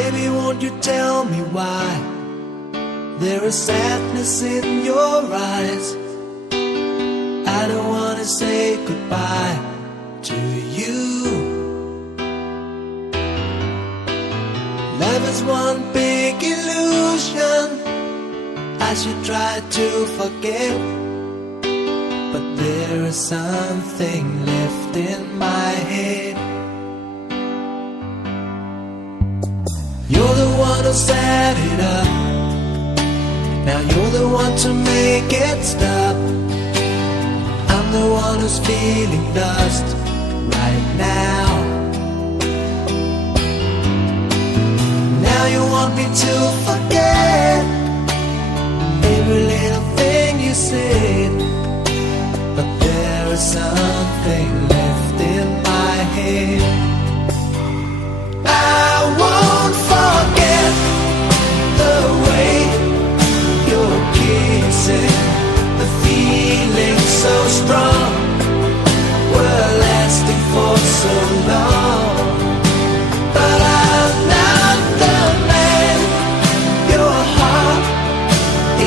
Baby, won't you tell me why there is sadness in your eyes? I don't wanna say goodbye to you. Love is one big illusion I should try to forget, but there is something left in my head. You're the one who set it up, now you're the one to make it stop. I'm the one who's feeling lost right now. Now you want me to forget every little thing you said, but there is something left in my head. I won't forget the way you're kissing, the feeling so strong, we're lasting for so long. But I'm not the man your heart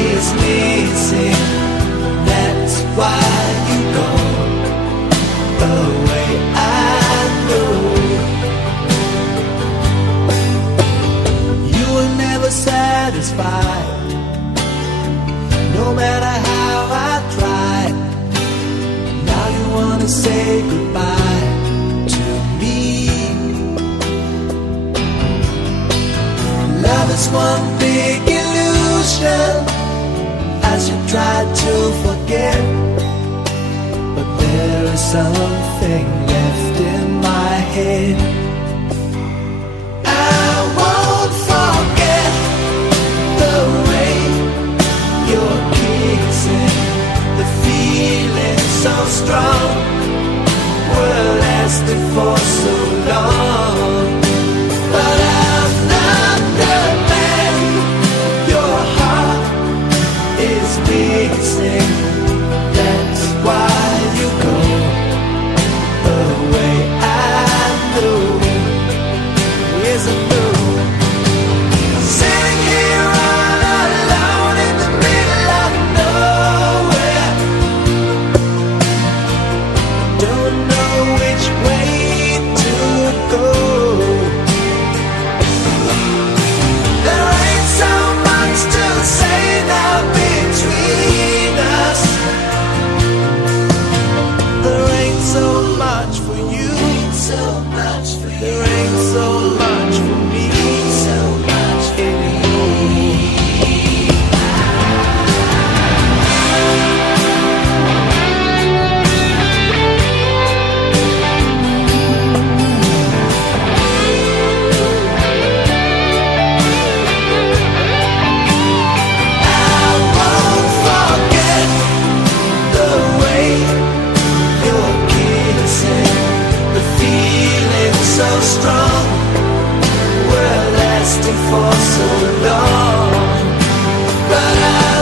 is missing. That's why you go away, I know. You were never satisfied, no matter how I tried. Now you wanna say goodbye to me. Love is one big illusion I should try to forget, but there is something left in my head. I won't forget the way you're kissing, the feeling so strong, we're lasting for so long. But I'm not the man your heart is missing. That's why you go away, I know. Yes, I know. Sitting here all alone in the middle of nowhere, don't know which way to go. There ain't so much to say now between us. There ain't so much for you, there ain't so much for me, so much anymore. I won't forget the way you're kissing, the feeling so strong, we're lasting for so long. But I